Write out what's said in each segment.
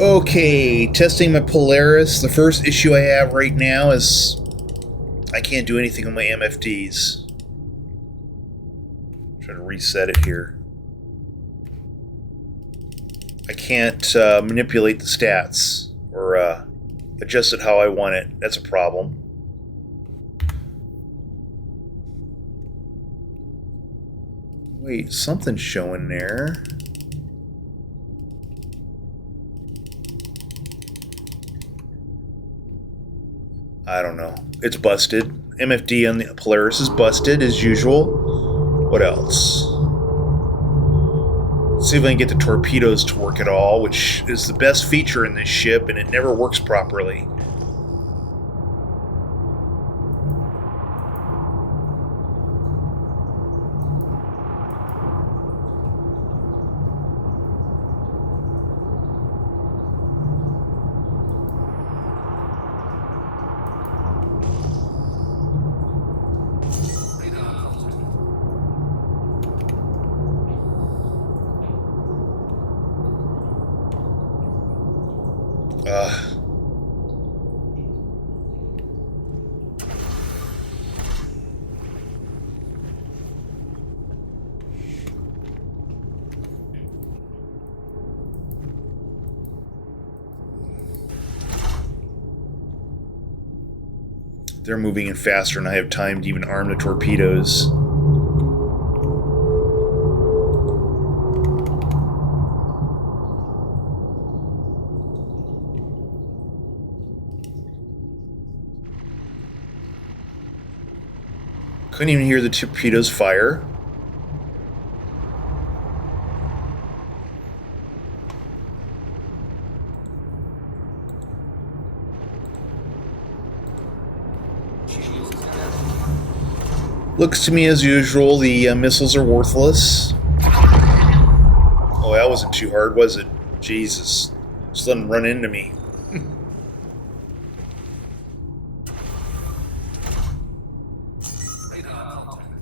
Okay, testing my Polaris. The first issue I have right now is I can't do anything on my MFDs. Try to reset it here. I can't manipulate the stats or adjust it how I want it. That's a problem. Wait, something's showing there. I don't know. It's busted. MFD on the Polaris is busted as usual. What else? Let's see if I can get the torpedoes to work at all, which is the best feature in this ship, and it never works properly. They're moving in faster, and I have time to even arm the torpedoes. Couldn't even hear the torpedoes fire. Looks to me as usual, the missiles are worthless. Oh, that wasn't too hard, was it? Jesus. Just let them run into me.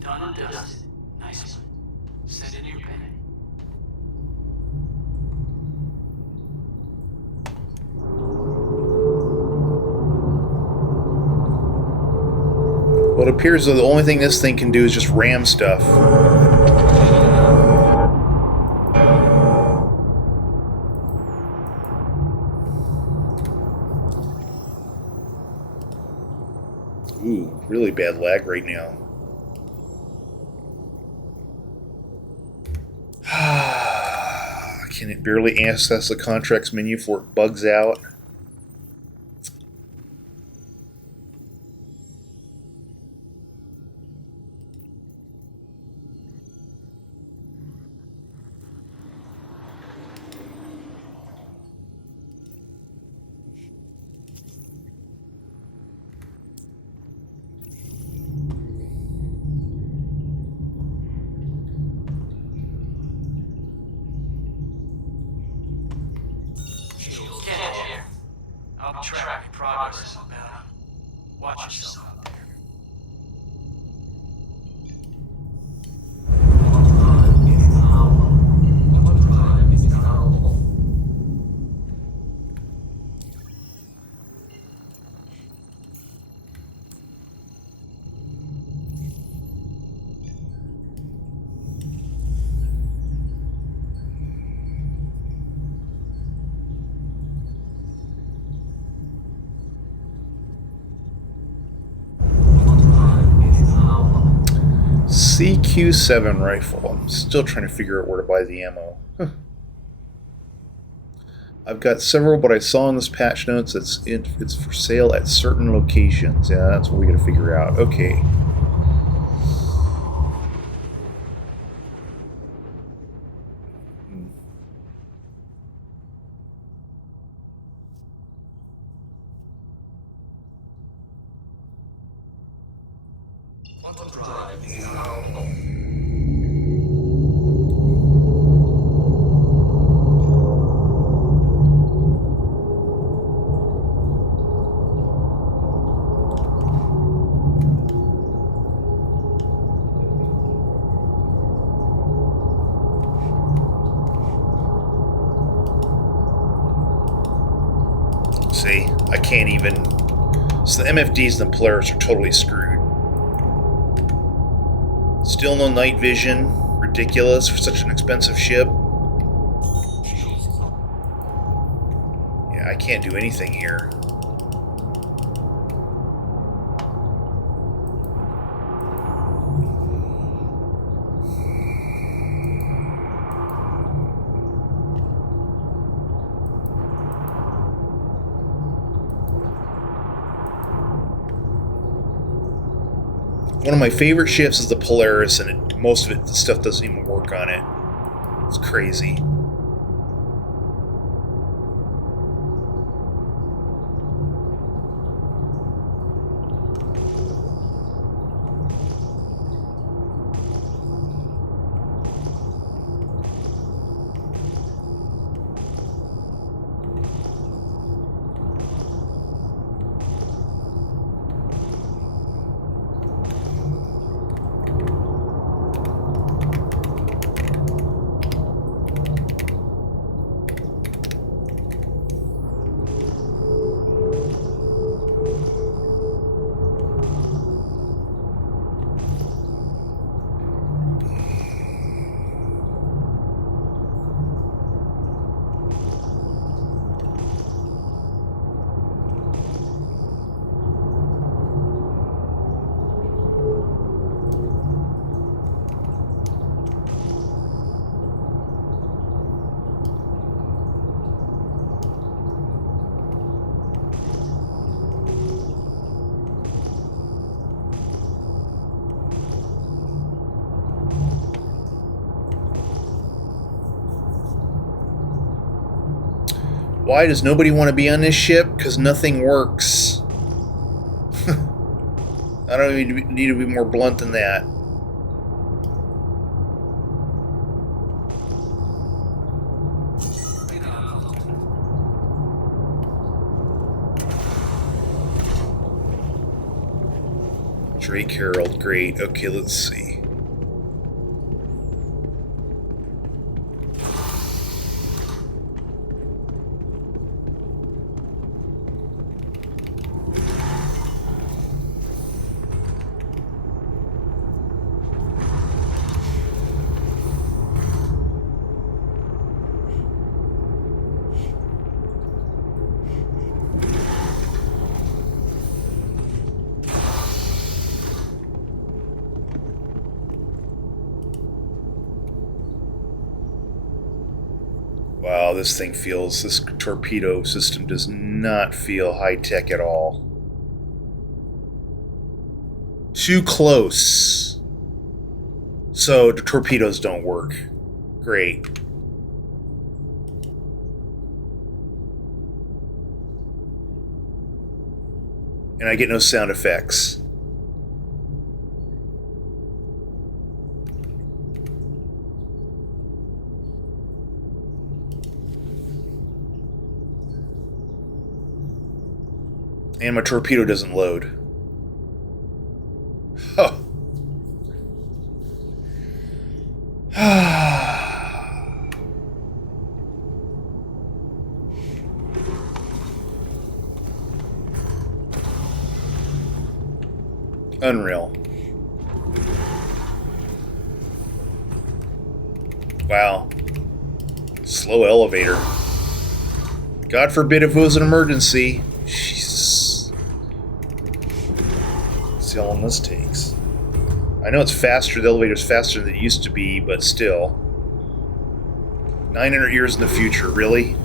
Done and dusted. Nice. Send in your pay. Well, it appears though the only thing this thing can do is just ram stuff. Ooh, really bad lag right now. Can it barely access the contracts menu before it bugs out? I'll track your progress on bounty. Watch yourself out there. CQ7 rifle. I'm still trying to figure out where to buy the ammo. I've got several, but I saw in this patch notes it's for sale at certain locations. Yeah, that's what we gotta figure out. Okay. See, I can't even... So the MFDs and the Polaris are totally screwed. Still no night vision. Ridiculous for such an expensive ship. Yeah, I can't do anything here. One of my favorite ships is the Polaris, and most of it, the stuff doesn't even work on it. It's crazy. Why does nobody want to be on this ship? Because nothing works. I don't even need to be more blunt than that. Drake Herald, great. Okay, let's see. Wow, this torpedo system does not feel high-tech at all. Too close. So the torpedoes don't work. Great. And I get no sound effects. And my torpedo doesn't load. Huh. Unreal. Wow. Slow elevator. God forbid if it was an emergency. Jesus. Let's see how long this takes. I know it's faster, the elevator's faster than it used to be, but still. 900 years in the future, really?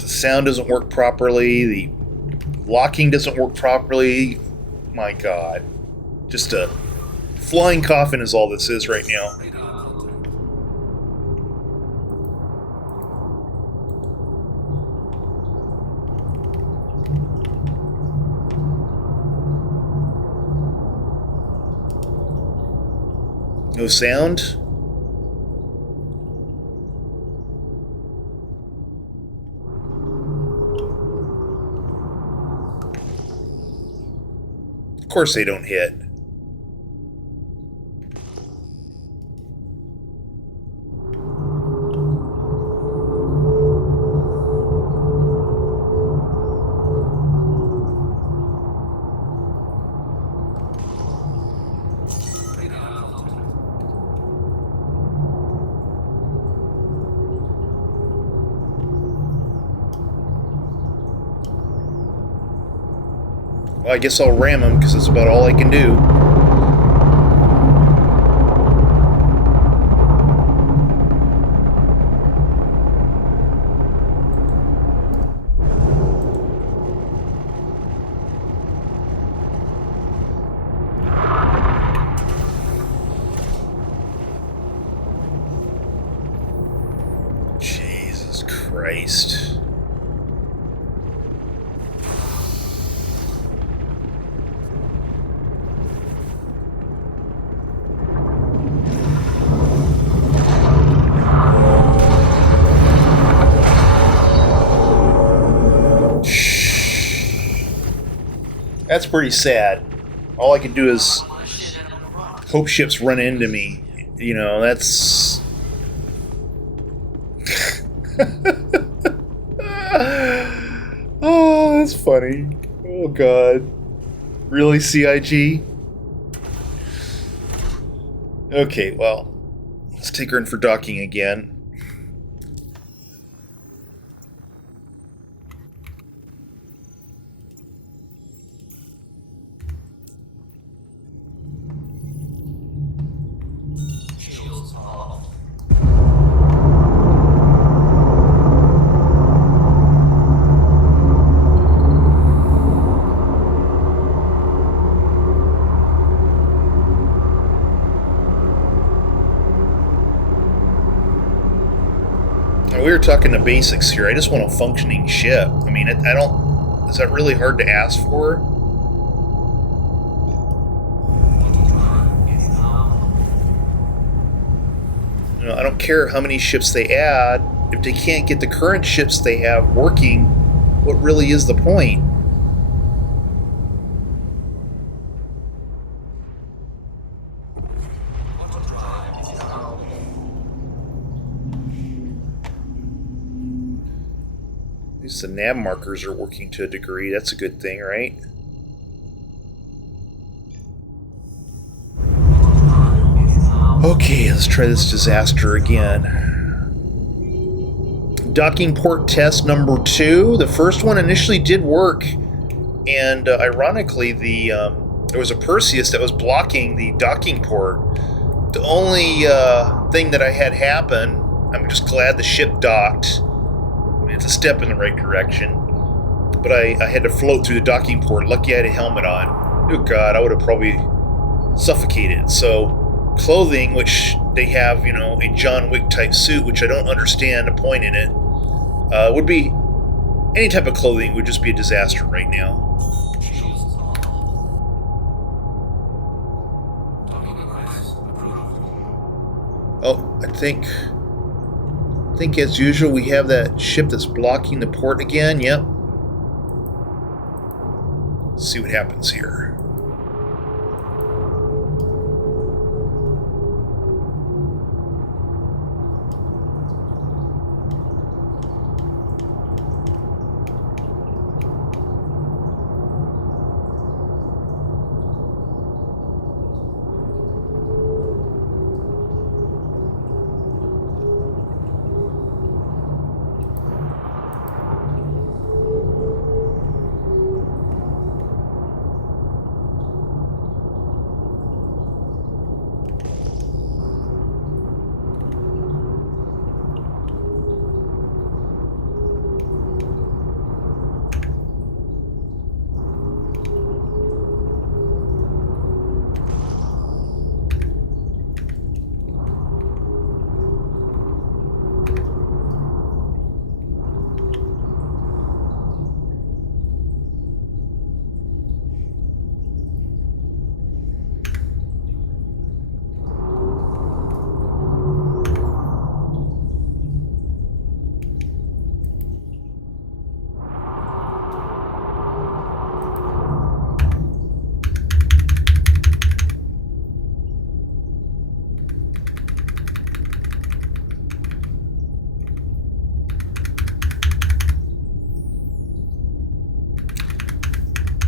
The sound doesn't work properly, the locking doesn't work properly. My God. Just a flying coffin is all this is right now. No sound? Of course they don't hit. Well, I guess I'll ram him because that's about all I can do. Jesus Christ. That's pretty sad. All I can do is hope ships run into me. You know, that's... Oh, that's funny. Oh, God. Really, CIG? Okay, well, let's take her in for docking again. We were talking the basics here. I just want a functioning ship. I mean, I don't... Is that really hard to ask for? You know, I don't care how many ships they add. If they can't get the current ships they have working, what really is the point? At least the nav markers are working to a degree. That's a good thing, right? Okay, let's try this disaster again. Docking port test number 2. The first one initially did work, and ironically, there was a Perseus that was blocking the docking port. The only thing that I had happen, I'm just glad the ship docked. I mean, it's a step in the right direction, but I had to float through the docking port. Lucky I had a helmet on. Oh God, I would have probably suffocated. So clothing, which they have, you know, a John Wick type suit, which I don't understand the point in it, would be any type of clothing would just be a disaster right now. Oh, I think as usual we have that ship that's blocking the port again. Yep. Let's see what happens here.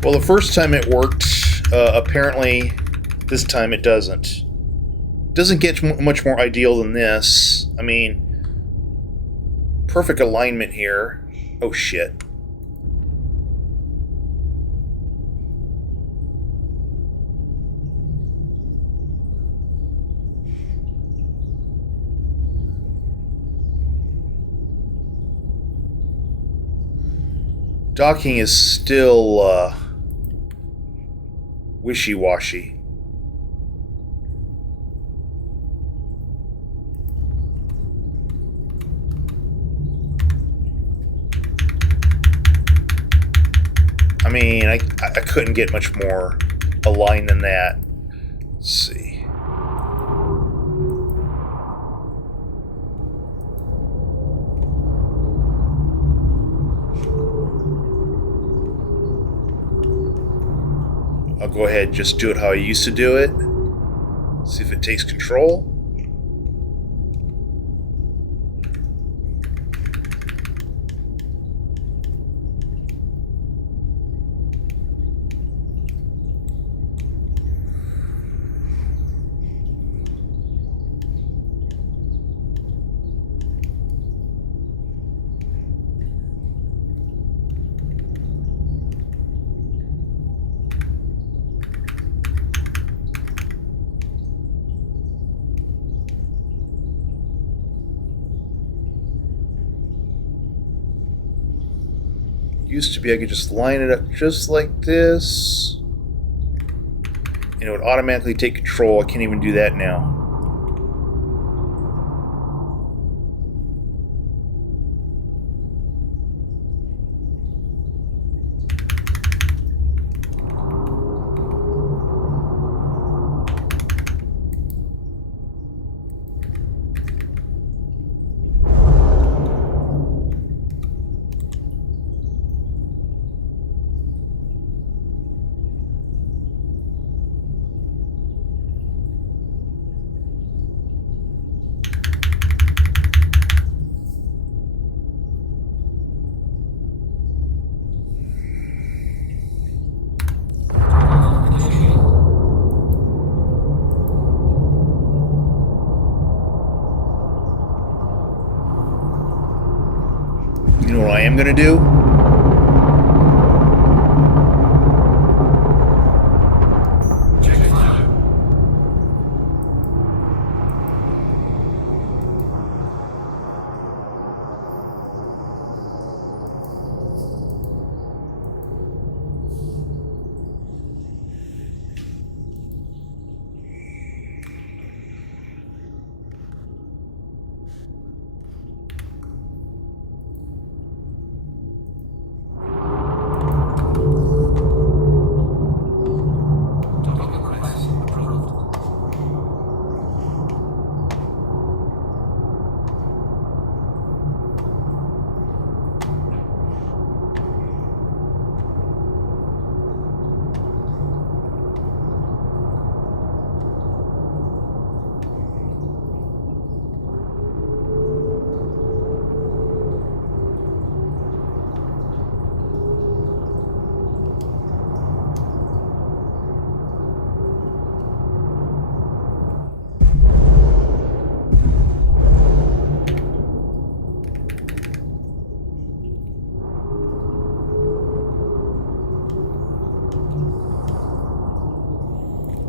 Well, the first time it worked. Apparently, this time it doesn't. Doesn't get much more ideal than this. I mean, perfect alignment here. Oh shit. Docking is still wishy-washy. I mean, I couldn't get much more aligned than that. Let's see. I'll go ahead and just do it how I used to do it. See if it takes control. Used to be I could just line it up just like this, and it would automatically take control. I can't even do that now. You know what I am going to do? Check fire.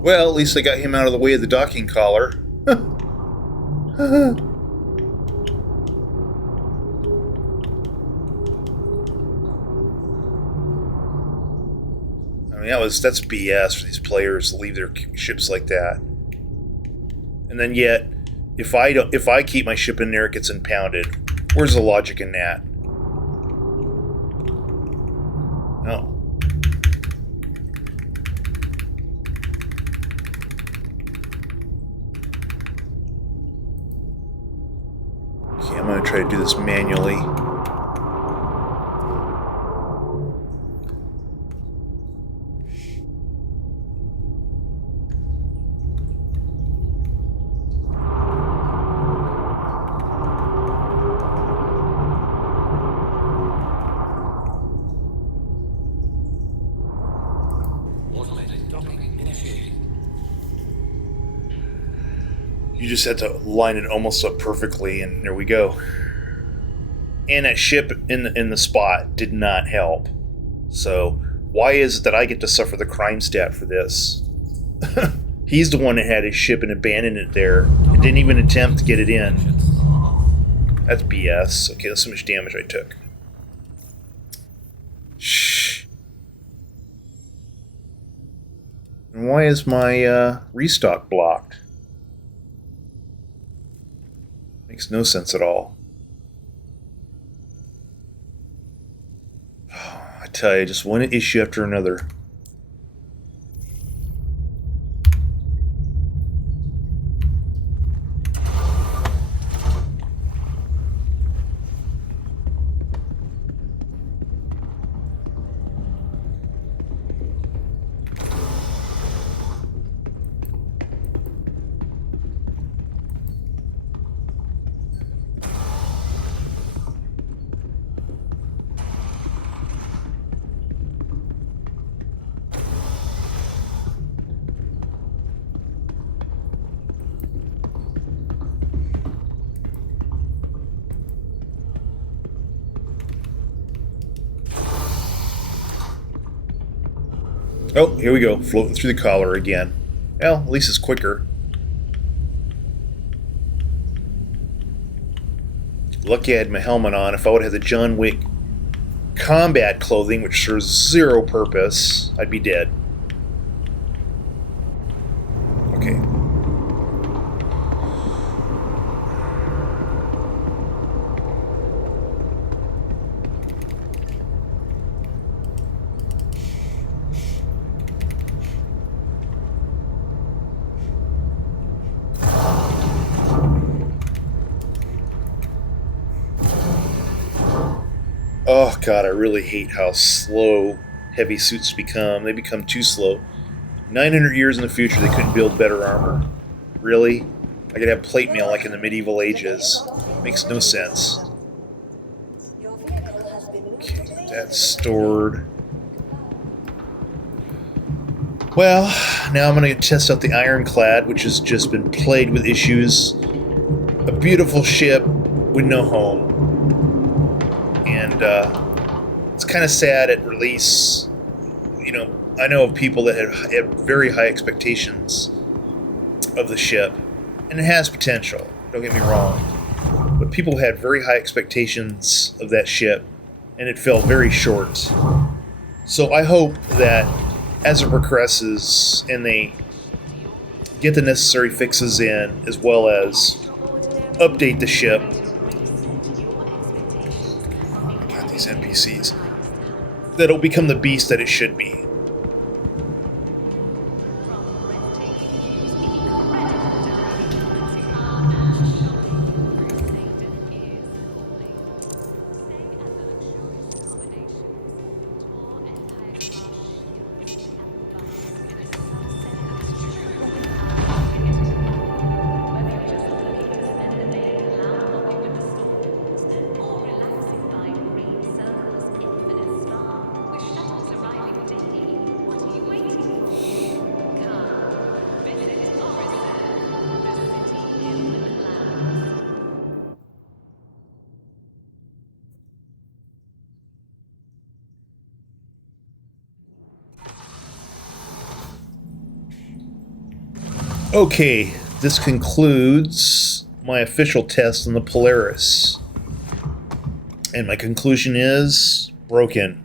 Well, at least I got him out of the way of the docking collar. I mean, that's BS for these players to leave their ships like that. And then yet, if I keep my ship in there, it gets impounded. Where's the logic in that? No. Okay, I'm going to try to do this manually. You just had to line it almost up perfectly, and there we go. And that ship in the spot did not help. So why is it that I get to suffer the crime stat for this? He's the one that had his ship and abandoned it there and didn't even attempt to get it in. That's BS. Okay, that's how much damage I took. Shh. And why is my restock blocked? Makes no sense at all. Oh, I tell you, just one issue after another. Oh, here we go, floating through the collar again. Well, at least it's quicker. Lucky I had my helmet on. If I would have had the John Wick combat clothing, which serves zero purpose, I'd be dead. Okay. Oh god, I really hate how slow heavy suits become. They become too slow. 900 years in the future, they couldn't build better armor. Really? I could have plate mail like in the medieval ages. Makes no sense. Okay, that's stored. Well, now I'm going to test out the Ironclad, which has just been plagued with issues. A beautiful ship with no home. And it's kind of sad at release. You know, I know of people that had very high expectations of the ship, and it has potential, don't get me wrong, but people had very high expectations of that ship, and it fell very short. So I hope that as it progresses and they get the necessary fixes in, as well as update the ship. God, these NPCs. That it'll become the beast that it should be. Okay, this concludes my official test on the Polaris. And my conclusion is broken.